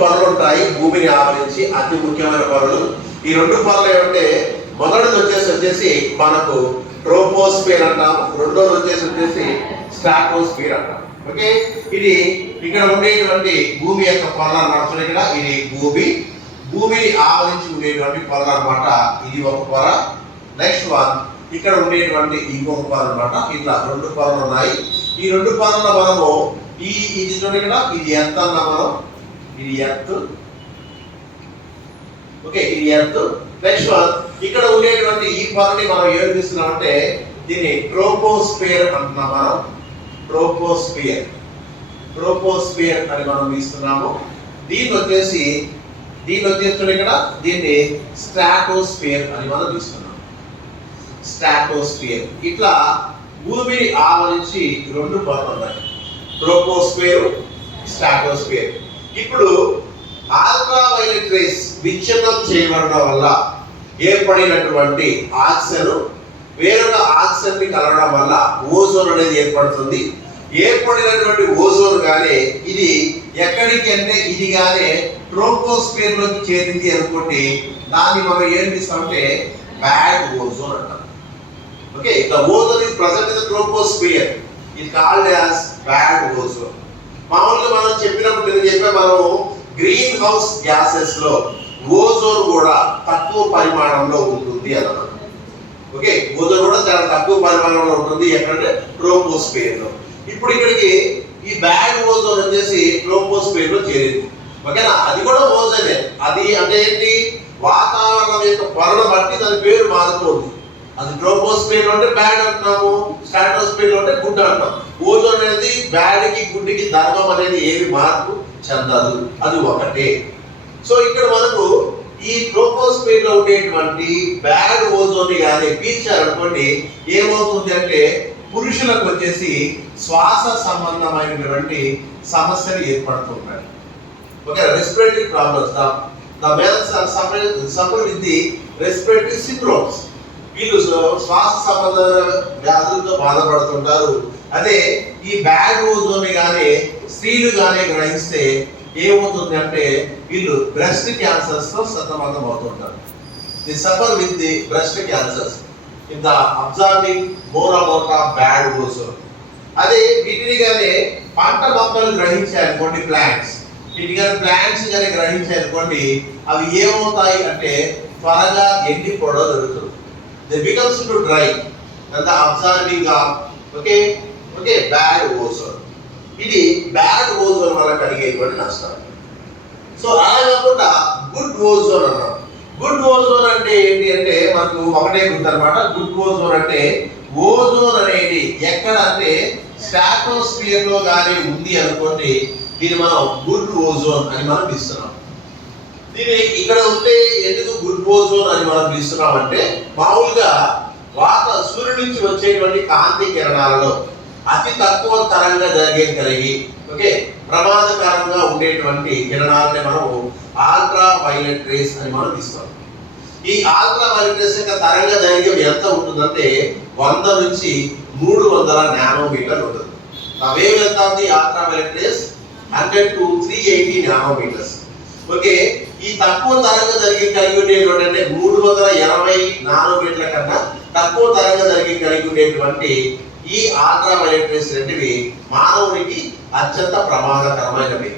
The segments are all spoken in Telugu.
పొరలు ఉంటాయి భూమిని ఆవరించి, అతి ముఖ్యమైన పొరలు. ఈ 2 పొరలు ఏమంటే మొదటిది వచ్చేసి మనకు ట్రోపోస్ఫియర్ అంటాం, రెండోది వచ్చేసి స్ట్రాటోస్ఫియర్ అంటాం. ఓకే, ఇది ఇక్కడ ఉండేటువంటి భూమి యొక్క పొరలు అన్నమాట. ఇక్కడ ఇది భూమిని ఆవరించి ఉండేటువంటి పొరలు అన్నమాట. ఇది ఒక పొర. నెక్స్ట్ వన్ ఇక్కడ ఉండేటువంటి ఇంకొక పొర అన్నమాట. ఇట్లా 2 పొరలు ఉన్నాయి. ఈ 2 పొరల్లో మనము ఇది చూడండి, ఇక్కడ ఇది ఎర్త్ అన్నా మనం, ఇది ఎర్త్. ఓకే, ఇది ఎర్త్. నెక్స్ట్ వన్ ఇక్కడ ఉండేటువంటి ఈ పొరని మనం ఏం తీస్తున్నామంటే దీన్ని ట్రోపోస్ఫియర్ అంటున్నాం మనం. ట్రోపోస్ఫియర్ అని మనం తీస్తున్నాము. దీన్ని వచ్చేసి ఇక్కడ దీన్ని స్ట్రాటోస్ఫియర్ అని మనం తీస్తున్నాం. స్ట్రాటోస్ఫియర్. ఇట్లా భూమిని ఆవరించి 2 పొరలు ఉన్నాయి, ట్రోపోస్ఫియర్, స్ట్రాటోస్ఫియర్. ఇప్పుడు అల్ట్రావైలెట్ రేస్ విచ్ఛిన్నం చేయబడడం వల్ల ఏర్పడినటువంటి ఆక్సిజన్ వేరొక ఆక్సిజన్ ని కలవడం వల్ల ఓజోన్ అనేది ఏర్పడుతుంది. ఏర్పడినటువంటి ఓజోన్ గానే ఇది ఎక్కడికి అంటే ఇది గానే ట్రోపోస్ఫియర్ లోకి చేరింది అనుకోండి, దాన్ని మనం ఏం తీస్తామంటే బ్యాడ్ ఓజోన్ అంటాం. Okay, the ozone is present in the troposphere. It called as bad ozone. మామూలుగా మనం చెప్పినప్పుడు మనం గ్రీన్ హౌస్ గ్యాసెస్ లో ఓజోన్ కూడా తక్కువ పరిమాణంలో ఉంటుంది అన్నమాట. ఓకే, ఓజోన్ కూడా చాలా తక్కువ పరిమాణంలో ఉంటుంది ఎక్కడంటే ట్రోపోస్ఫియర్ లో. ఇప్పుడు ఇక్కడికి ఈ బ్యాడ్ ఓజోన్ వచ్చేసి ట్రోపోస్ఫియర్ లో చేరింది. ఓకేనా, అది కూడా ఓజోనే. అది అంటే ఏంటి, వాతావరణం యొక్క పొరను బట్టి దాని పేరు మారుతుంది. అది ట్రోపోస్ఫియర్ లో అంటే బ్యాడ్ అంటున్నాము, స్ట్రాటోస్ఫియర్ లో అంటే గుడ్ అంటాం. ఓజోన్ అనేది బ్యాడ్ కి గుడ్ కి ధర్మం అనేది ఏమి మార్పు చెందదు, అది ఒకటే. సో ఇక్కడ మనకు ఈ ట్రోపోస్ఫియర్ లో ఉండేటువంటి బ్యాడ్ ఓజోన్ కానీ పీల్చారనుకోండి ఏమవుతుంది అంటే పురుషులకు వచ్చేసి శ్వాస సంబంధమైనటువంటి సమస్యలు ఏర్పడుతుంటాయి. Okay, respiratory problems. The males are suffer with the respiratory syndromes. వీళ్ళు శ్వాస సంబంధ వ్యాధులతో బాధపడుతుంటారు. అదే ఈ బ్యాడ్ ఓజోన్ గానే స్త్రీలు గానే గ్రహిస్తే ఏమవుతుంది అంటే వీళ్ళు బ్రెస్ట్ క్యాన్సర్స్ తో సతమతం అవుతుంటారు. The suffer with the breast cancers in the observing more about of bad ozone. అదే వీటిని గానే పంట మొక్కలు గ్రహించాయనుకోండి, ప్లాంట్స్, వీటి కానీ ప్లాంట్స్ కానీ గ్రహించాయనుకోండి, అవి ఏమవుతాయి అంటే త్వరగా ఎండిపోవడం జరుగుతుంది. They becomes to dry and the absorbing of bad ozone. ఇది బ్యాడ్ ఓజోన్ వల్ల కలిగేటువంటి నష్టం. సో అలా కాకుండా గుడ్ ఓజోన్ అన్నాం. గుడ్ ఓజోన్ అంటే ఏంటి అంటే మనకు ఒకటే గుర్తనమాట. గుడ్ ఓజోన్ అంటే ఓజోన్ అనేది ఎక్కడ అంటే స్ట్రాటోస్ఫియర్ లో గానీ ఉంది అనుకోండి, దీన్ని మనం గుడ్ ఓజోన్ అని మనం పిలుస్తున్నాం. దీన్ని ఇక్కడ ఉంటే ఎందుకు గుడ్ ఓజోన్ అని మనం పిలుస్తున్నాం అంటే మామూలుగా సూర్యుడి నుంచి వచ్చేటువంటి కాంతి కిరణాలలో అతి తక్కువ తరంగ దైర్ఘ్యం కలిగి ప్రమాదకరంగా ఉండేటువంటి కిరణాలని మనం అల్ట్రా వైలెట్ రేస్ అని మనం తీస్తాం. ఈ అల్ట్రా వైలెట్ రేస్ యొక్క తరంగ దైర్ఘ్యం ఎంత ఉంటుందంటే 100 నుంచి 300 నానోమీటర్లు ఉంటుంది. The wavelength of the ultraviolet rays 100 to 380 nanometres. Okay, ఈ తక్కువ తరంగ దైర్ఘ్యం కలిగి ఉండేటువంటి అంటే 380 నానోమీటర్ల కన్నా తక్కువ తరంగ దైర్ఘ్యం కలిగి ఉండేటువంటి ఈ అల్ట్రా వైలెట్ రేస్ రెంటివి మానవునికి అత్యంత ప్రమాదకరమైనవి.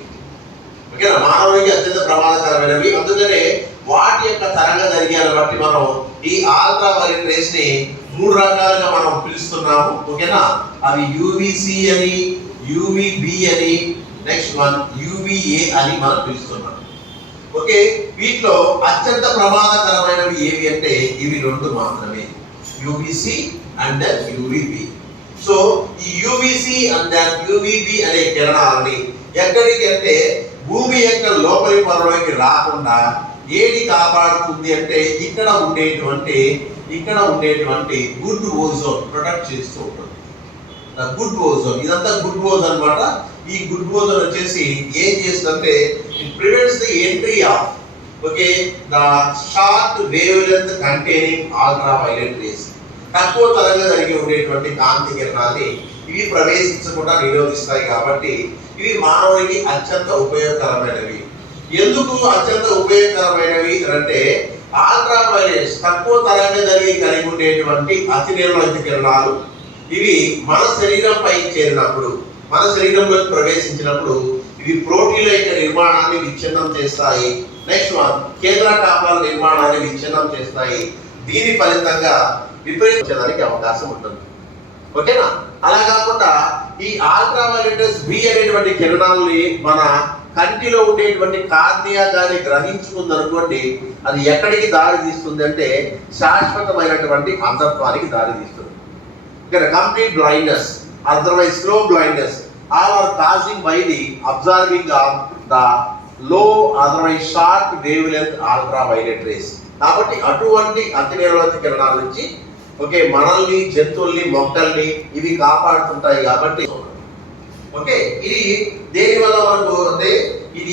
ఓకేనా, మానవునికి అత్యంత ప్రమాదకరమైనవి. అందుకనే వాటి యొక్క తరంగ దైర్ఘ్యాన్ని బట్టి మనం ఈ అల్ట్రా వైలెట్ రేస్ ని 3 రకాలుగా మనం పిలుస్తున్నాము. ఓకేనా, అవి యువిసి అని, యువిబి అని, నెక్స్ట్ వన్ యువిఏ అని మనం పిలుస్తున్నాం. ఓకే, వీటిలో అత్యంత ప్రమాదకరమైనవి ఏవి అంటే ఇవి 2 మాత్రమే, యువిసి అండ్ యువిబి. సో ఈ యువిసి అండ్ యువిబి అనే కిరణాలని ఎక్కడికి అంటే భూమి యొక్క లోపలి పొరలోకి రాకుండా ఏది కాపాడుతుంది అంటే ఇక్కడ ఉండేటువంటి గుడ్ ఓజోన్ ప్రొటెక్ట్ చేస్తూ ఉంటుంది. గుడ్ ఓజోన్, ఇదంతా గుడ్ ఓజోన్ అన్నమాట. ఈ గుడ్ ఓజోన్ వచ్చేసి ఏం చేస్తుందంటే it prevents the entry of the short wave length containing ultra violet rays. తక్కువ తరంగ కలిగి ఉండేటువంటి కాంతి కిరణాన్ని ఇవి ప్రవేశించకుండా నిరోధిస్తాయి. కాబట్టి ఇవి మానవునికి అత్యంత ఉపయోగకరమైనవి. ఎందుకు అత్యంత ఉపయోగకరమైనవి అంటే అల్ట్రా వైలెట్స్ తక్కువ తరంగదైర్ఘ్యం కలిగి ఉండేటువంటి అతి నీలలోహిత కిరణాలు ఇవి మన శరీరంపై చేరినప్పుడు, మన శరీరంలోకి ప్రవేశించినప్పుడు ఇవి ప్రోటీన్ల యొక్క నిర్మాణాన్ని విచ్ఛిన్నం చేస్తాయి. నెక్స్ట్ వన్, కేంద్రకాపాల నిర్మాణాన్ని విచ్ఛిన్నం చేస్తాయి. దీని ఫలితంగా విపరీతడానికి అవకాశం ఉంటుంది. ఓకేనా? అలా కాకుండా ఈ అల్ట్రా వైలెట్ బి అనేటువంటి కిరణాలని మన కంటిలో ఉండేటువంటి కార్నియా గాని గ్రహించుకుంది అనుకోండి, అది ఎక్కడికి దారి తీస్తుంది అంటే శాశ్వతమైనటువంటి అంధత్వానికి దారి తీస్తుంది. ఇక్కడ complete blindness, otherwise slow blindness all are causing by the observing of the low otherwise short wavelength ultraviolet rays. కాబట్టి అటువంటి అతి నీలలోహిత కిరణాల నుంచి ఓకే మనల్ని, జంతువుల్ని, మొక్కల్ని ఇవి కాపాడుతుంటాయి. కాబట్టి ఓకే ఇది దేని వల్ల మనకు అంటే ఇది